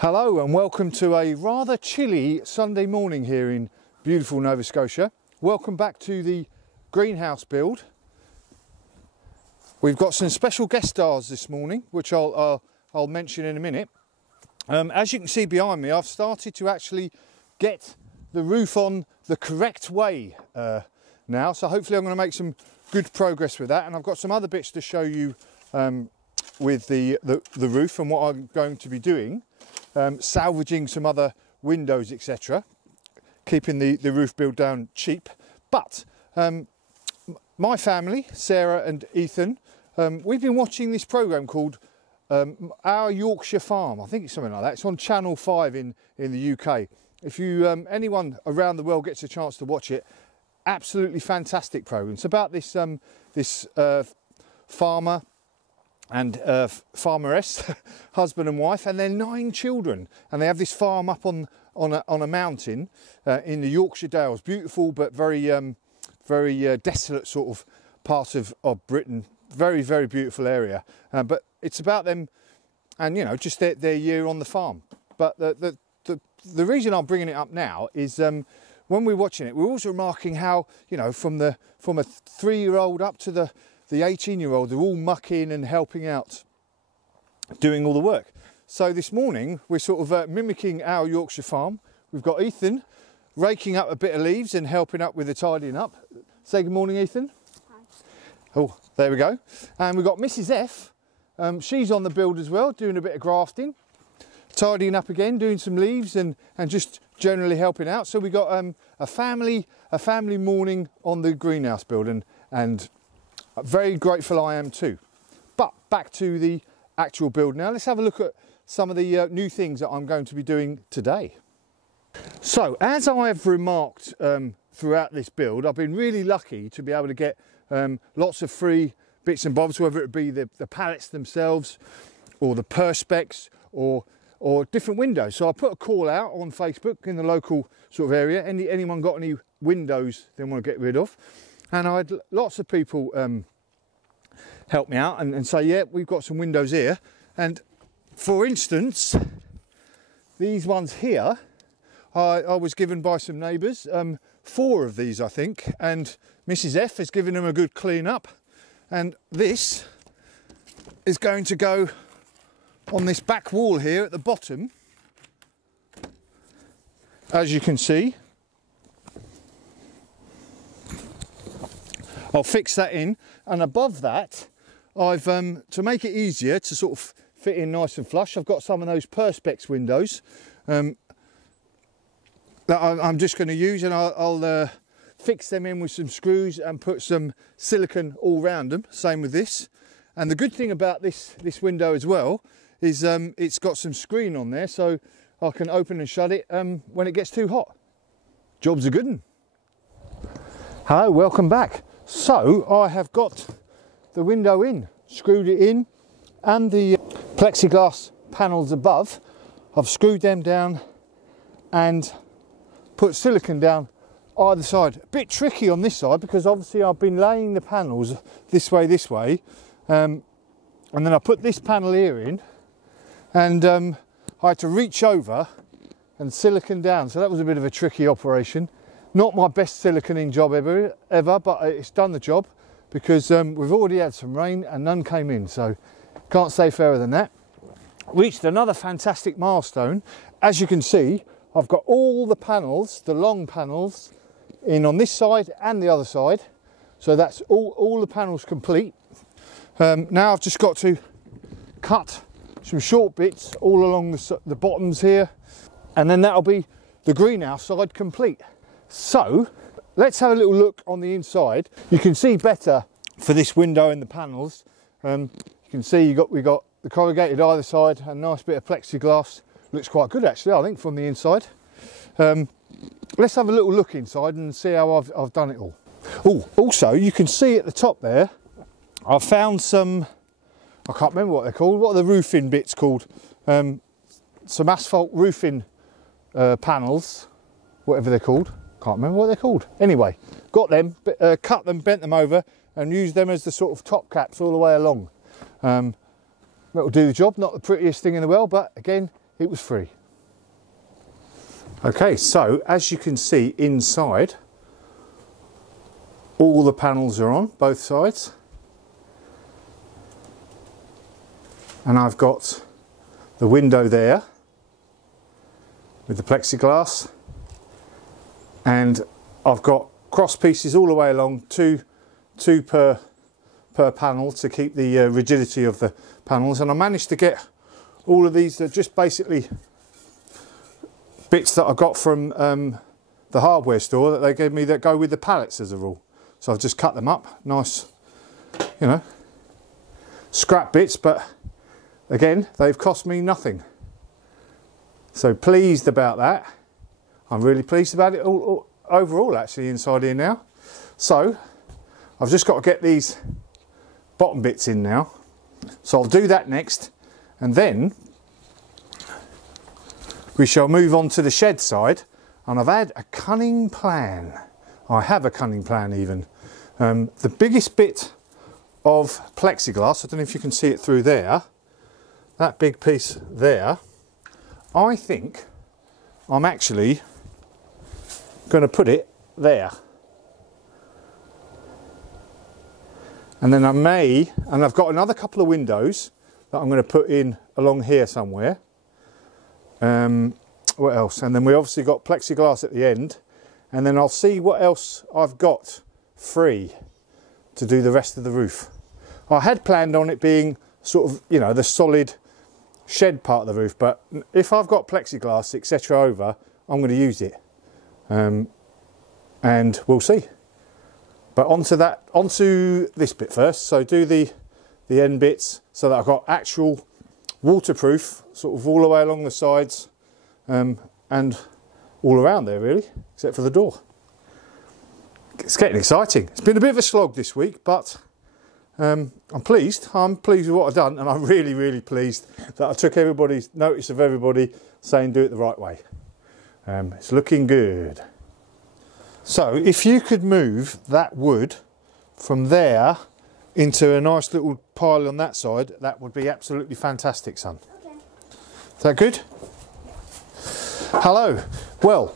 Hello and welcome to a rather chilly Sunday morning here in beautiful Nova Scotia. Welcome back to the greenhouse build. We've got some special guest stars this morning, which I'll mention in a minute. As you can see behind me, I've started to actually get the roof on the correct way now, so hopefully I'm going to make some good progress with that, and I've got some other bits to show you with the roof and what I'm going to be doing. Salvaging some other windows, etc., keeping the roof build down cheap. But my family, Sarah and Ethan, we've been watching this programme called Our Yorkshire Farm. I think it's something like that. It's on Channel 5 in the UK. If you anyone around the world gets a chance to watch it, absolutely fantastic programme. It's about this farmer and farmeress, husband and wife, and their 9 children, and they have this farm up on a mountain in the Yorkshire Dales. Beautiful but very desolate sort of part of Britain. Very beautiful area, but it's about them and, you know, just their year on the farm. But the reason I'm bringing it up now is when we're watching it, we're also remarking how, you know, from a 3-year-old up to the 18-year-old, they're all mucking and helping out, doing all the work. So this morning we're sort of mimicking Our Yorkshire Farm. We've got Ethan raking up a bit of leaves and helping up with the tidying up. Say good morning, Ethan. Hi. Oh, there we go. And we've got Mrs. F. She's on the build as well, doing a bit of grafting, tidying up again, doing some leaves and just generally helping out. So we got a family morning on the greenhouse build, and very grateful I am too. But back to the actual build now. Let's have a look at some of the new things that I'm going to be doing today. So, as I have remarked throughout this build, I've been really lucky to be able to get lots of free bits and bobs, whether it be the pallets themselves or the perspex or different windows. So I put a call out on Facebook in the local sort of area. Anyone got any windows they want to get rid of? And I had lots of people help me out and say, yeah, we've got some windows here. And for instance, these ones here, I was given by some neighbours, 4 of these I think, and Mrs. F has given them a good clean up. And this is going to go on this back wall here at the bottom, as you can see. I'll fix that in, and above that I've to make it easier to sort of fit in nice and flush, I've got some of those perspex windows that I'm just going to use, and I'll fix them in with some screws and put some silicone all round them, same with this. And the good thing about this window as well is it's got some screen on there, so I can open and shut it when it gets too hot. Job's a good one. Hello, welcome back. So I have got the window in, screwed it in, and the plexiglass panels above, I've screwed them down and put silicone down either side. A bit tricky on this side because obviously I've been laying the panels this way, and then I put this panel here in, and I had to reach over and silicone down, so that was a bit of a tricky operation. Not my best siliconing job ever, but it's done the job because we've already had some rain and none came in, so can't say fairer than that. Reached another fantastic milestone. As you can see, I've got all the panels, the long panels, in on this side and the other side. So that's all the panels complete. Now I've just got to cut some short bits all along the bottoms here, and then that'll be the greenhouse side complete. So let's have a little look on the inside. You can see better for this window and the panels. You can see we got the corrugated either side, a nice bit of plexiglass. Looks quite good actually, I think, from the inside. Let's have a little look inside and see how I've done it all. Oh, also you can see at the top there, I've found some, I can't remember what they're called. What are the roofing bits called? Some asphalt roofing panels, whatever they're called. Can't remember what they're called. Anyway, got them, cut them, bent them over and used them as the sort of top caps all the way along. That'll do the job. Not the prettiest thing in the world, but again, it was free. Okay, so as you can see inside, all the panels are on both sides. And I've got the window there with the plexiglass, and I've got cross pieces all the way along, two per panel to keep the rigidity of the panels. And I managed to get all of these, just basically bits that I got from the hardware store that they gave me that go with the pallets as a rule. So I've just cut them up, nice, you know, scrap bits, but again, they've cost me nothing. So pleased about that. I'm really pleased about it all overall, actually, inside here now. So I've just got to get these bottom bits in now. So I'll do that next, and then we shall move on to the shed side. And I've had a cunning plan. I have a cunning plan even. The biggest bit of plexiglass, I don't know if you can see it through there, that big piece there, I think I'm actually going to put it there. And then I may, and I've got another couple of windows that I'm going to put in along here somewhere. What else? And then we obviously got plexiglass at the end, and then I'll see what else I've got free to do the rest of the roof. I had planned on it being sort of, you know, the solid shed part of the roof, but if I've got plexiglass etc over, I'm going to use it, and we'll see. But onto this bit first. So do the end bits so that I've got actual waterproof sort of all the way along the sides, and all around there really, except for the door. It's getting exciting. It's been a bit of a slog this week, but I'm pleased. I'm pleased with what I've done, and I'm really, really pleased that I took everybody's notice of everybody saying do it the right way. It's looking good. So if you could move that wood from there into a nice little pile on that side, that would be absolutely fantastic, son. Okay. Is that good? Hello. Well,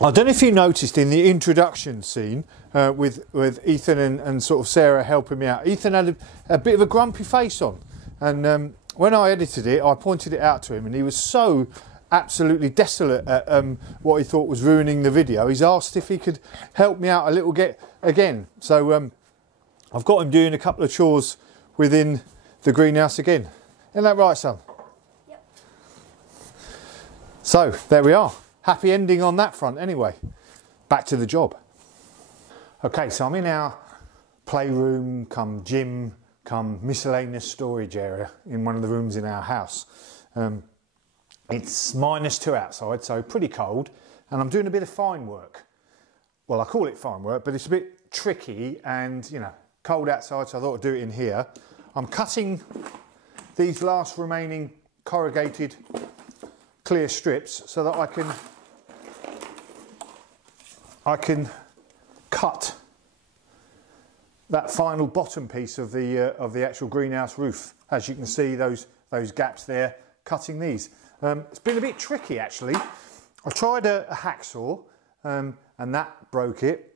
I don't know if you noticed in the introduction scene with Ethan and sort of Sarah helping me out, Ethan had a bit of a grumpy face on, and when I edited it I pointed it out to him, and he was so absolutely desolate at what he thought was ruining the video. He's asked if he could help me out a little bit again, so I've got him doing a couple of chores within the greenhouse again. Isn't that right, son? Yep. So there we are. Happy ending on that front anyway. Back to the job. Okay, so I'm in our playroom, come gym, come miscellaneous storage area in one of the rooms in our house. It's -2 outside, so pretty cold, and I'm doing a bit of fine work. Well, I call it fine work, but it's a bit tricky and, you know, cold outside, so I thought I'd do it in here. I'm cutting these last remaining corrugated clear strips so that I can cut that final bottom piece of the actual greenhouse roof. As you can see, those gaps there, cutting these. It's been a bit tricky actually. I tried a hacksaw and that broke it.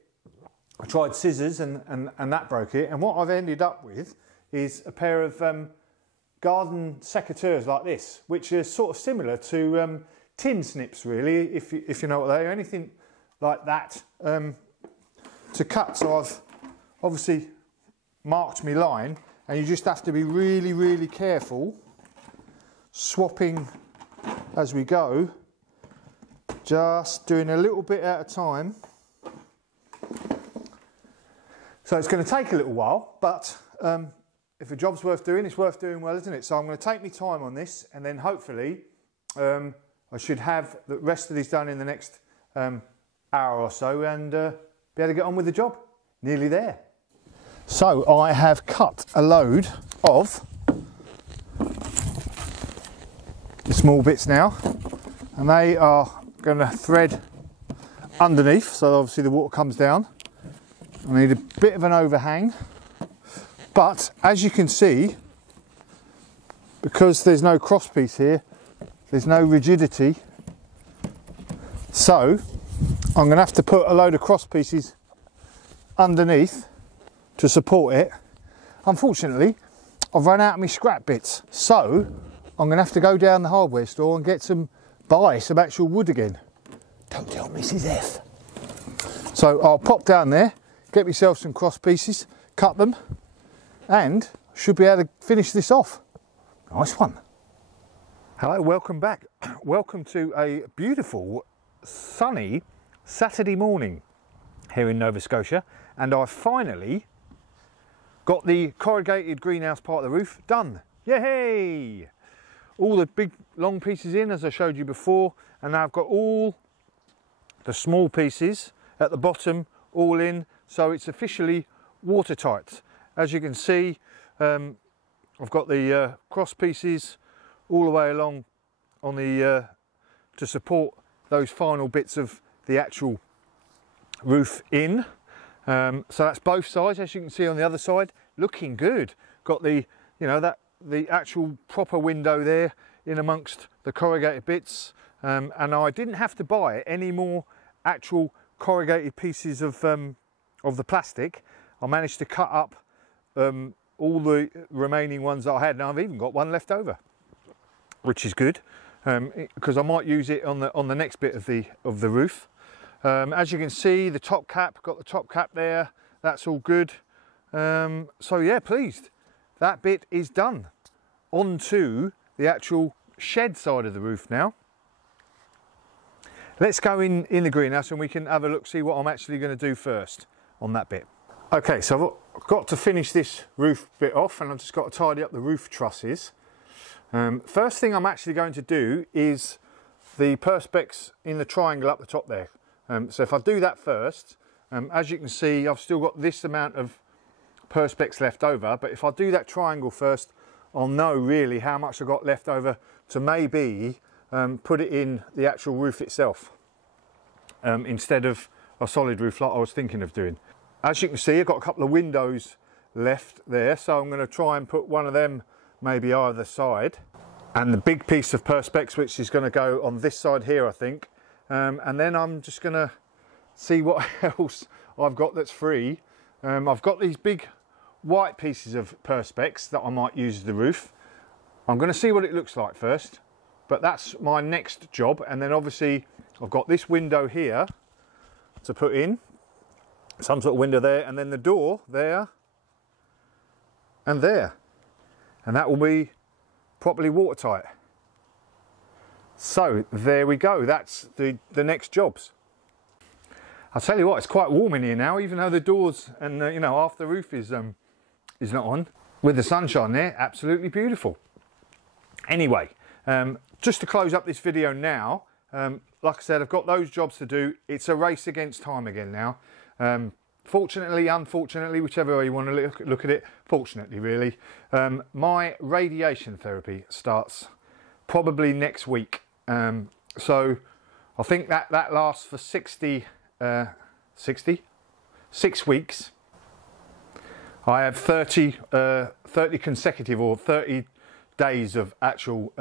I tried scissors and that broke it. And what I've ended up with is a pair of garden secateurs like this, which are sort of similar to tin snips really, if you know what they are, anything like that to cut. So I've obviously marked my line, and you just have to be really, really careful, swapping as we go, just doing a little bit at a time. So it's going to take a little while, but if a job's worth doing, it's worth doing well, isn't it? So I'm going to take my time on this, and then hopefully I should have the rest of these done in the next hour or so, and be able to get on with the job. Nearly there. So I have cut a load of the small bits now, and they are going to thread underneath, so obviously the water comes down. I need a bit of an overhang, but as you can see, because there's no cross piece here, there's no rigidity. So I'm going to have to put a load of cross pieces underneath to support it. Unfortunately, I've run out of my scrap bits, so I'm going to have to go down the hardware store and buy some actual wood again. Don't tell Mrs. F. So I'll pop down there, get myself some cross pieces, cut them, and should be able to finish this off. Nice one. Hello, welcome back. Welcome to a beautiful, sunny Saturday morning here in Nova Scotia, and I've finally got the corrugated greenhouse part of the roof done. Yay! All the big long pieces in, as I showed you before, and now I've got all the small pieces at the bottom all in, so it's officially watertight. As you can see, I've got the cross pieces all the way along on the to support those final bits of the actual roof in. So that's both sides, as you can see on the other side, looking good. Got the, you know, the actual proper window there in amongst the corrugated bits, and I didn't have to buy any more actual corrugated pieces of the plastic. I managed to cut up all the remaining ones that I had, and I've even got one left over, which is good, because I might use it on the next bit of the roof. As you can see, the top cap, got the top cap there, that's all good. So yeah, pleased. That bit is done. On to the actual shed side of the roof now. Let's go in the greenhouse and we can have a look, see what I'm actually going to do first on that bit. Okay, so I've got to finish this roof bit off, and I've just got to tidy up the roof trusses. First thing I'm actually going to do is the perspex in the triangle up the top there. So if I do that first, as you can see, I've still got this amount of perspex left over, but if I do that triangle first, I'll know really how much I've got left over to maybe put it in the actual roof itself, instead of a solid roof like I was thinking of doing. As you can see, I've got a couple of windows left there, so I'm going to try and put one of them maybe either side, and the big piece of perspex which is going to go on this side here, I think. And then I'm just going to see what else I've got that's free. I've got these big white pieces of perspex that I might use as the roof. I'm going to see what it looks like first, but that's my next job. And then obviously I've got this window here to put in, some sort of window there, and then the door there and there, and that will be properly watertight. So there we go, that's the next jobs. I'll tell you what, it's quite warm in here now, even though the doors and you know, half the roof is not on. With the sunshine there, absolutely beautiful. Anyway, just to close up this video now, like I said, I've got those jobs to do. It's a race against time again now. Fortunately, unfortunately, whichever way you want to look at it, fortunately really, my radiation therapy starts probably next week. So I think that lasts for 6 weeks. I have 30 consecutive or 30 days of actual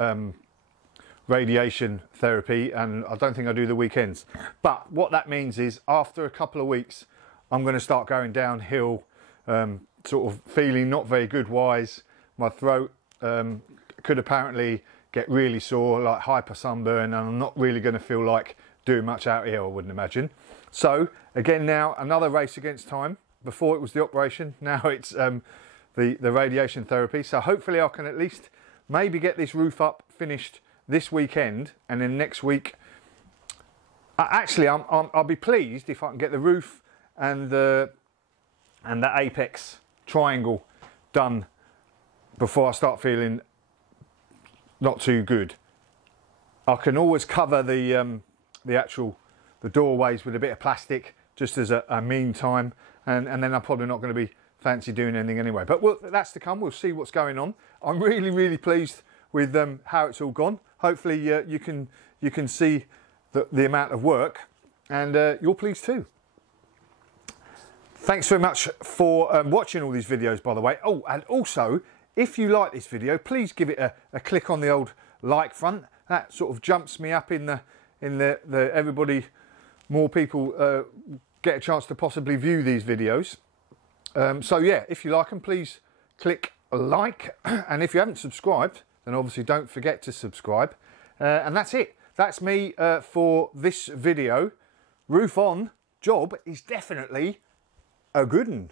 radiation therapy, and I don't think I do the weekends. But what that means is after a couple of weeks, I'm going to start going downhill, sort of feeling not very good wise. My throat could apparently get really sore, like hyper sunburn, and I'm not really going to feel like doing much out here, I wouldn't imagine. So again, now another race against time. Before it was the operation, now it's the radiation therapy. So hopefully I can at least maybe get this roof up finished this weekend, and then next week, actually I'll be pleased if I can get the roof and the apex triangle done before I start feeling not too good. I can always cover the doorways with a bit of plastic just as a meantime, and then I'm probably not going to be fancy doing anything anyway. But that's to come. We'll see what's going on. I'm really pleased with how it's all gone. Hopefully you can see the amount of work, and you're pleased too. Thanks very much for watching all these videos, by the way. Oh, and also, if you like this video, please give it a click on the old like front, that sort of jumps me up in the everybody, more people get a chance to possibly view these videos. So yeah, if you like them, please click like, and if you haven't subscribed, then obviously don't forget to subscribe. And that's it. That's me for this video. Roof on job is definitely a good one.